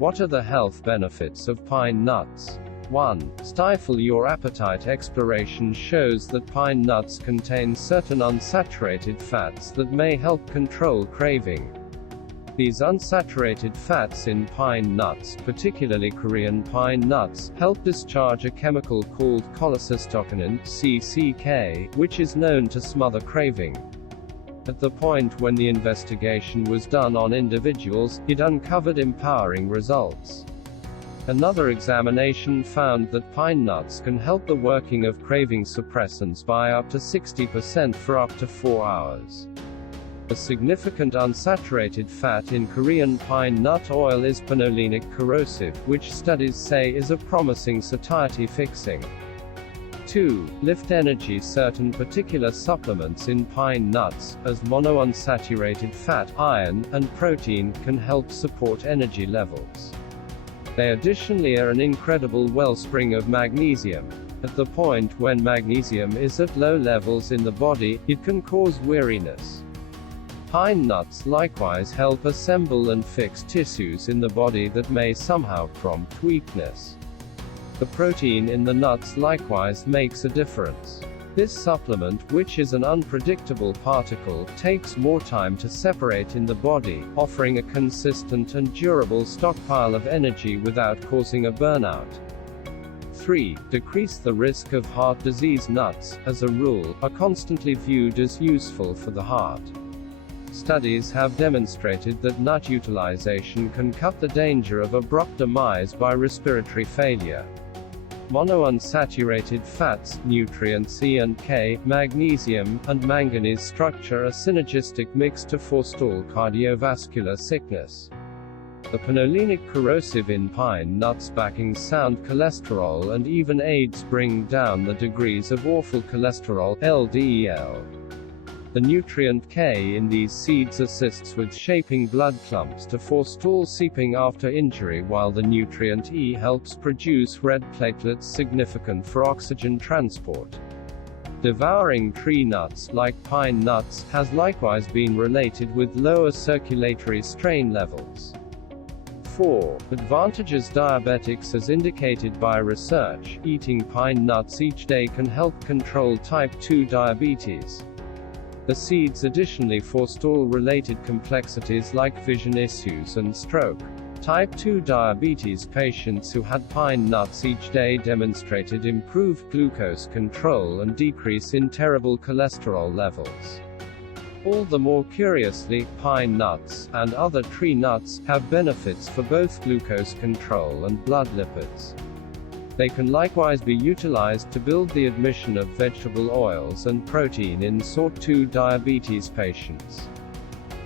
What are the health benefits of pine nuts? 1. Stifle your appetite. Exploration shows that pine nuts contain certain unsaturated fats that may help control craving. These unsaturated fats in pine nuts, particularly Korean pine nuts, help discharge a chemical called cholecystokinin, CCK, which is known to smother craving. At the point when the investigation was done on individuals, it uncovered empowering results. Another examination found that pine nuts can help the working of craving suppressants by up to 60% for up to 4 hours. A significant unsaturated fat in Korean pine nut oil is pinolenic corrosive, which studies say is a promising satiety fixing. 2. Lift energy. Certain particular supplements in pine nuts, as monounsaturated fat, iron, and protein, can help support energy levels. They additionally are an incredible wellspring of magnesium. At the point when magnesium is at low levels in the body, it can cause weariness. Pine nuts likewise help assemble and fix tissues in the body that may somehow prompt weakness. The protein in the nuts likewise makes a difference. This supplement, which is an unpredictable particle, takes more time to separate in the body, offering a consistent and durable stockpile of energy without causing a burnout. 3. Decrease the risk of heart disease. Nuts, as a rule, are constantly viewed as useful for the heart. Studies have demonstrated that nut utilization can cut the danger of abrupt demise by respiratory failure. Monounsaturated fats, nutrients E and K, magnesium, and manganese structure a synergistic mix to forestall cardiovascular sickness. The pinolenic corrosive in pine nuts backing sound cholesterol and even aids bring down the degrees of awful cholesterol, LDL. The nutrient K in these seeds assists with shaping blood clumps to forestall seeping after injury, while the nutrient E helps produce red platelets significant for oxygen transport. Devouring tree nuts, like pine nuts, has likewise been related with lower circulatory strain levels. 4. Advantages. Diabetics. As indicated by research, eating pine nuts each day can help control type 2 diabetes. The seeds additionally forestall related complexities like vision issues and stroke. Type 2 diabetes patients who had pine nuts each day demonstrated improved glucose control and decrease in terrible cholesterol levels. All the more curiously, pine nuts, and other tree nuts, have benefits for both glucose control and blood lipids. They can likewise be utilized to build the admission of vegetable oils and protein in sort 2 diabetes patients.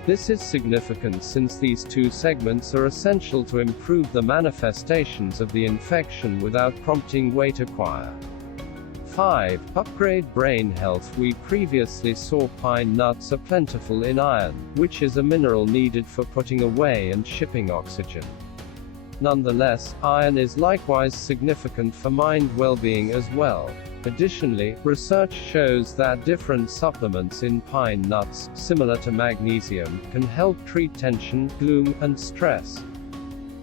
This is significant since these two segments are essential to improve the manifestations of the infection without prompting weight acquire. 5. Upgrade brain health. We previously saw pine nuts are plentiful in iron, which is a mineral needed for putting away and shipping oxygen. Nonetheless, iron is likewise significant for mind well-being as well. Additionally, research shows that different supplements in pine nuts, similar to magnesium, can help treat tension, gloom, and stress.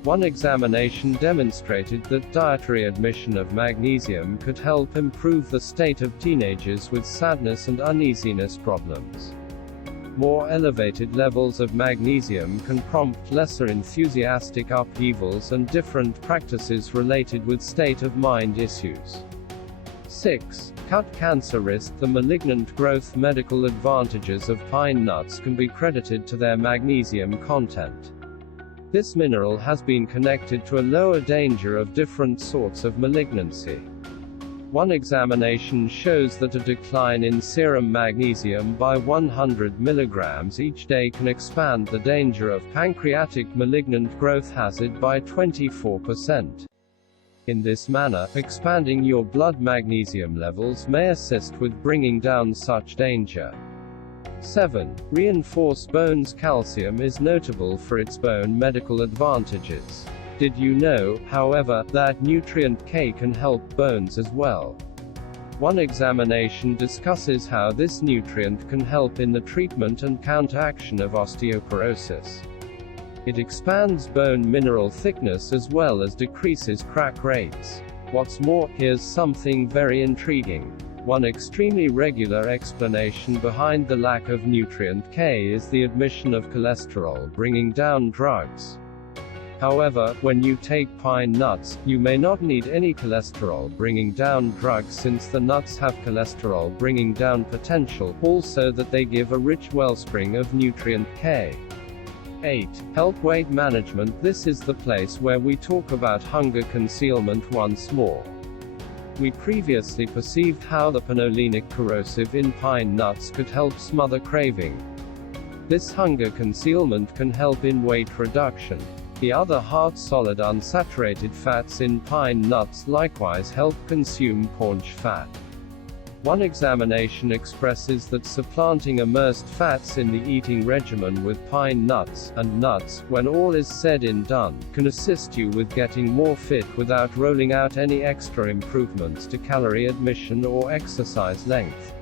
One examination demonstrated that dietary admission of magnesium could help improve the state of teenagers with sadness and uneasiness problems. More elevated levels of magnesium can prompt lesser enthusiastic upheavals and different practices related with state of mind issues. 6. Cut cancer risk. The malignant growth medical advantages of pine nuts can be credited to their magnesium content. This mineral has been connected to a lower danger of different sorts of malignancy. One examination shows that a decline in serum magnesium by 100 mg each day can expand the danger of pancreatic malignant growth hazard by 24%. In this manner, expanding your blood magnesium levels may assist with bringing down such danger. 7. Reinforce bones. Calcium is notable for its bone medical advantages. Did you know, however, that nutrient K can help bones as well? One examination discusses how this nutrient can help in the treatment and counteraction of osteoporosis. It expands bone mineral thickness as well as decreases crack rates. What's more, here's something very intriguing. One extremely regular explanation behind the lack of nutrient K is the admission of cholesterol bringing down drugs. However, when you take pine nuts, you may not need any cholesterol bringing down drugs since the nuts have cholesterol bringing down potential, also that they give a rich wellspring of nutrient K. 8. Help weight management. This is the place where we talk about hunger concealment once more. We previously perceived how the pinolenic corrosive in pine nuts could help smother craving. This hunger concealment can help in weight reduction. The other hard-solid unsaturated fats in pine nuts likewise help consume paunch fat. One examination expresses that supplanting immersed fats in the eating regimen with pine nuts, and nuts, when all is said and done, can assist you with getting more fit without rolling out any extra improvements to calorie admission or exercise length.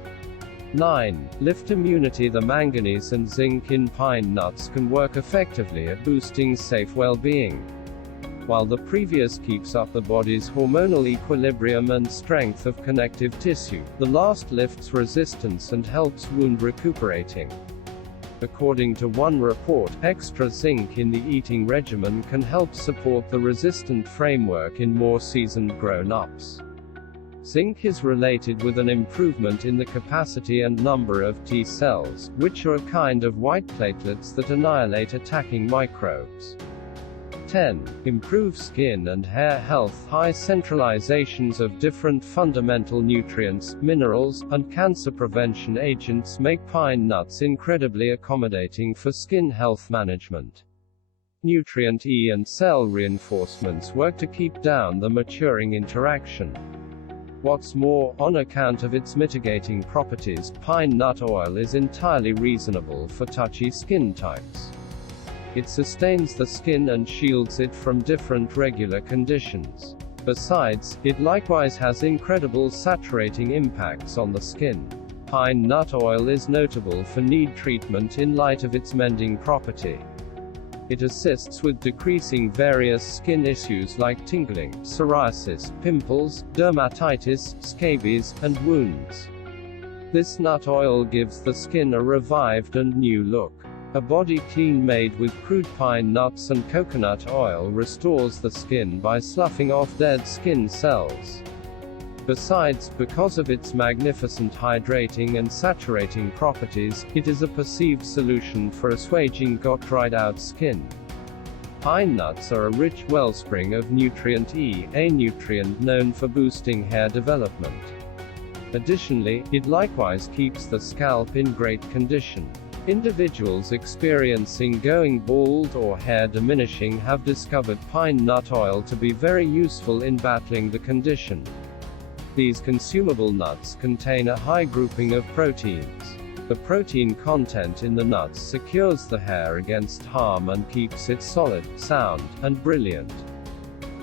9. Lift immunity. The manganese and zinc in pine nuts can work effectively at boosting safe well-being. While the previous keeps up the body's hormonal equilibrium and strength of connective tissue, the last lifts resistance and helps wound recuperating. According to one report, extra zinc in the eating regimen can help support the resistant framework in more seasoned grown-ups. Zinc is related with an improvement in the capacity and number of T cells, which are a kind of white platelets that annihilate attacking microbes. 10. Improve skin and hair health. High centralizations of different fundamental nutrients, minerals, and cancer prevention agents make pine nuts incredibly accommodating for skin health management. Nutrient E and cell reinforcements work to keep down the maturing interaction. What's more, on account of its mitigating properties, pine nut oil is entirely reasonable for touchy skin types. It sustains the skin and shields it from different regular conditions. Besides, it likewise has incredible saturating impacts on the skin. Pine nut oil is notable for need treatment in light of its mending property. It assists with decreasing various skin issues like tingling, psoriasis, pimples, dermatitis, scabies, and wounds. This nut oil gives the skin a revived and new look. A body clean made with crude pine nuts and coconut oil restores the skin by sloughing off dead skin cells. Besides, because of its magnificent hydrating and saturating properties, it is a perceived solution for assuaging dried-out skin. Pine nuts are a rich wellspring of nutrient E, a nutrient known for boosting hair development. Additionally, it likewise keeps the scalp in great condition. Individuals experiencing going bald or hair diminishing have discovered pine nut oil to be very useful in battling the condition. These consumable nuts contain a high grouping of proteins. The protein content in the nuts secures the hair against harm and keeps it solid, sound, and brilliant.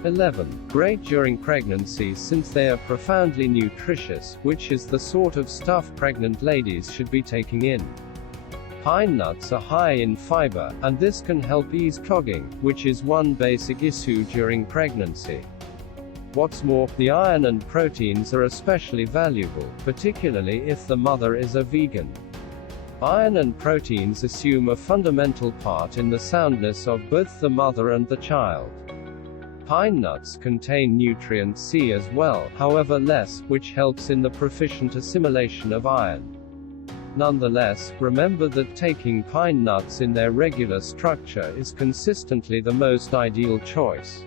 11. Great during pregnancy since they are profoundly nutritious, which is the sort of stuff pregnant ladies should be taking in. Pine nuts are high in fiber, and this can help ease clogging, which is one basic issue during pregnancy. What's more, the iron and proteins are especially valuable, particularly if the mother is a vegan. Iron and proteins assume a fundamental part in the soundness of both the mother and the child. Pine nuts contain nutrient C as well, however less, which helps in the proficient assimilation of iron. Nonetheless, remember that taking pine nuts in their regular structure is consistently the most ideal choice.